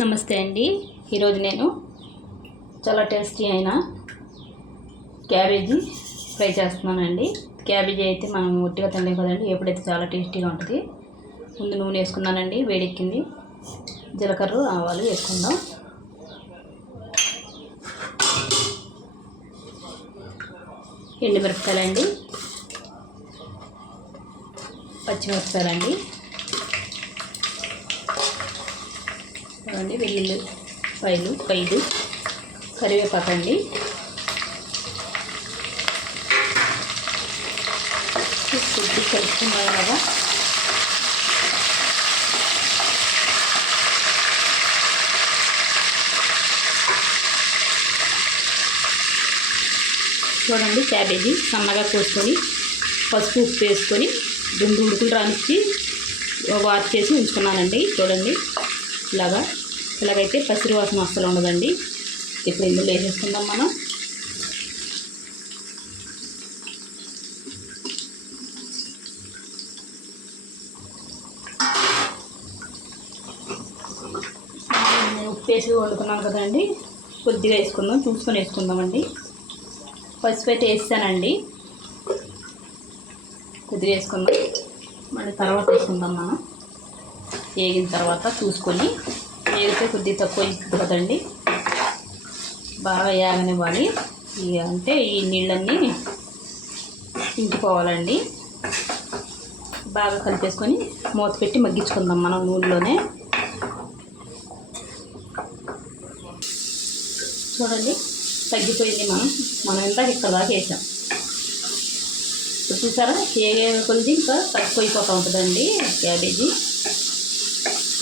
నమస్తే అండి. ఈరోజు నేను చాలా టేస్టీ అయిన క్యాబేజీ ఫ్రై చేస్తున్నానండి. క్యాబేజీ అయితే మనం ఒట్టిగా తినలేం కదండి, ఎప్పుడైతే చాలా టేస్టీగా ఉంటుంది. ముందు నూనె వేసుకున్నానండి, వేడెక్కింది. జీలకర్ర ఆవాలు వేసుకుందాం. ఎండుమిరపకాయలండి, పచ్చిమిరపకాయలండి, వెల్లుల్లిపాయలు 5, కరివేపాకు అండి, కొద్ది కలుపుకున్నాగా చూడండి. క్యాబేజీ సన్నగా కోసుకొని పసుపు ఉప్పు వేసుకొని 2 ఉడుకులు రానిచ్చి వాష్ చేసి ఉంచుకున్నానండి. చూడండి, ఇలాగైతే పసిరి వాసన అస్సలు ఉండదండి. ఇప్పుడు ఇందులో వేసేసుకుందాం మనం. ఉప్పు వేసి వండుకున్నాం కదండి, కొద్దిగా వేసుకుందాం, చూసుకొని వేసుకుందామండి. పసుపు అయితే వేస్తానండి, కొద్దిగా వేసుకుందాం. మళ్ళీ తర్వాత వేసుకుందాం మనం. వేగిన తర్వాత చూసుకొని, వేగితే కొద్దిగా తక్కువ ఇస్తుంది కదండి, బాగా వేగనివ్వాలి. అంటే ఈ నీళ్ళన్నీ ఇంకిపోవాలండి. బాగా కలిపేసుకొని మూత పెట్టి మగ్గించుకుందాం మనం నూనెలోనే. కొద్దిగా చూడండి, తగ్గిపోయింది. మనం ఇందాక ఇక్కడ దాకా వేసాం. ఇప్పుడు చూసారా, కొద్ది ఇంకా తక్కువ అయిపోతూ ఉంటుందండి క్యాబేజీ.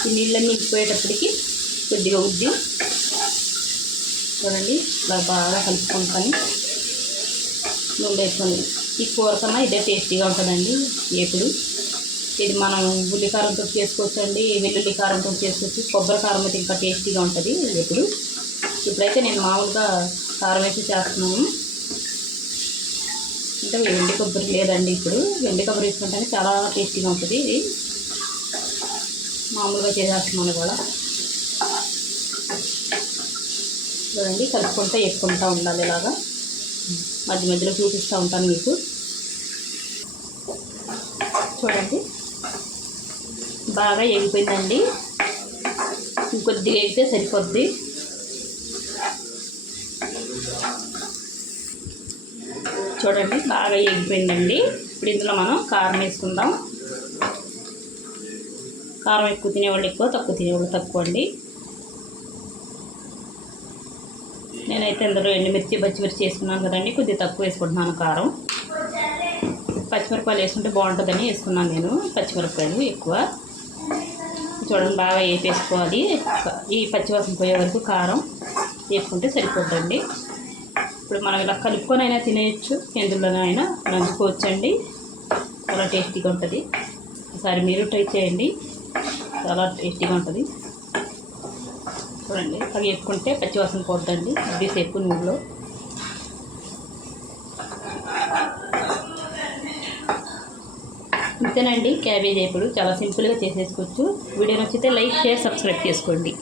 ఈ నీళ్ళన్నీ ఇంకిపోయేటప్పటికి కొద్దిగా ఉద్ది చూడండి, ఇలా బాగా కలుపుకుంటాను. నూనె వేసుకొని ఈ కూర కన్నా ఇదే టేస్టీగా ఉంటుందండి. ఎప్పుడు ఇది మనం ఉల్లి కారంతో చేసుకోవచ్చు అండి, వెల్లుల్లి కారంతో చేసుకోవచ్చు, కొబ్బరి కారం అయితే ఇంకా టేస్టీగా ఉంటుంది. ఇప్పుడైతే నేను మామూలుగా కారం వేసి చేస్తున్నాను. అంటే ఎండు కొబ్బరి లేదండి, ఇప్పుడు ఎండు కొబ్బరి వేసుకుంటే చాలా టేస్టీగా ఉంటుంది. ఇది మామూలుగా చేసేస్తున్నాను కూడా. చూడండి, కలుపుకుంటూ ఎక్కుంటూ ఉండాలి. ఇలాగా మధ్య మధ్యలో చూపిస్తూ ఉంటాను మీకు. చూడండి, బాగా ఎగిపోయిందండి. ఇంకొద్దిగా ఎగితే సరిపోద్ది. చూడండి, బాగా ఎగిపోయిందండి. ఇప్పుడు ఇందులో మనం కారం వేసుకుందాం. కారం ఎక్కువ తినేవాళ్ళు ఎక్కువ, తక్కువ తినేవాళ్ళు తక్కువ అండి. నేనైతే ఇందులో ఎండుమిర్చి పచ్చిమిర్చి వేసుకున్నాను కదండి, కొద్దిగా తక్కువ వేసుకుంటున్నాను కారం. పచ్చిమిరపకాయలు వేసుకుంటే బాగుంటుందని వేసుకున్నాను నేను, పచ్చిమిరపకాయలు ఎక్కువ. చూడండి, బాగా వేపేసుకోవాలి. ఈ పచ్చివాసన పోయే వరకు కారం వేసుకుంటే సరిపోద్దండి. ఇప్పుడు మనం ఇలా కలుపుకొని అయినా తినేయచ్చు, ఎందులోనైనా నంచుకోవచ్చండి. చాలా టేస్టీగా ఉంటుంది. ఒకసారి మీరు ట్రై చేయండి, చాలా టేస్టీగా ఉంటుంది. చూడండి, అవి వేసుకుంటే పచ్చివాసన పోద్దండి కొద్దిసేపు నూనెలో. అంతేనండి, క్యాబేజీ ఇప్పుడు చాలా సింపుల్గా చేసేసుకోవచ్చు. వీడియో నచ్చితే లైక్, షేర్, సబ్స్క్రైబ్ చేసుకోండి.